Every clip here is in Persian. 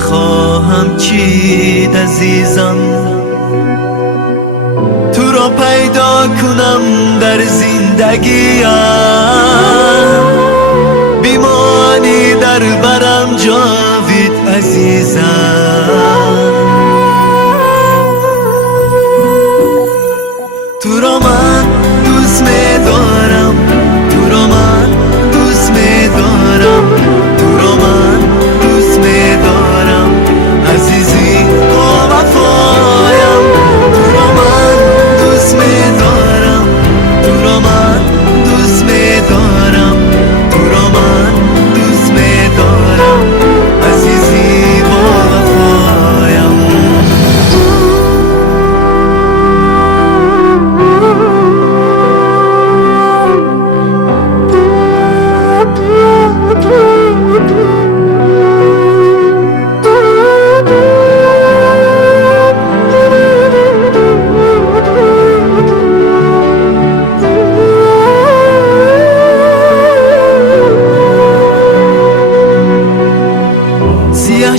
خواهم چید عزیزم، تو را پیدا کنم در زندگیم، بیمانی در برم جاوید عزیزم. تو را من دوست می‌دارم، تو را من دوست می‌دارم، تو را من دوست می‌دارم عزیزی با وفایم. تو را من دوست می‌دارم، تو را من دوست می‌دارم، تو را من دوست می‌دارم عزیزی با وفایم.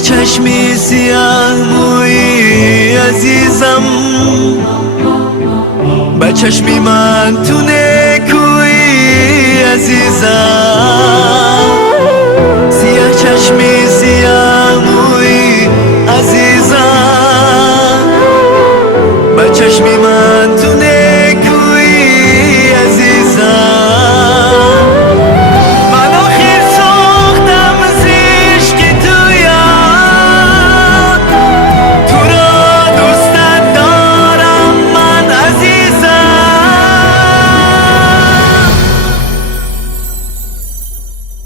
چشمی سیاه موی عزیزم، با چشمی من تو نکوی عزیزم. سیاه چشمی سیاه موی عزیزم، با چشمی من تو نکوی عزیزم.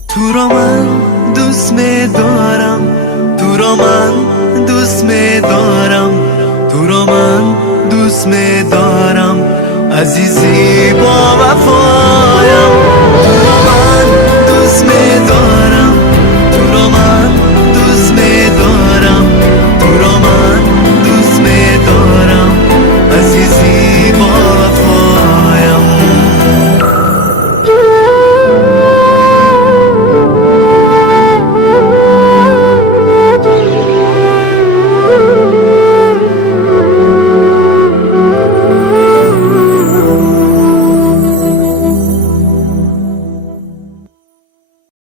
تو را من دوست می‌دارم، تو را من دوست می‌دارم، تو را من دوست می‌دارم عزیزی با وفایم. تو را من دوست می‌دارم، تو را من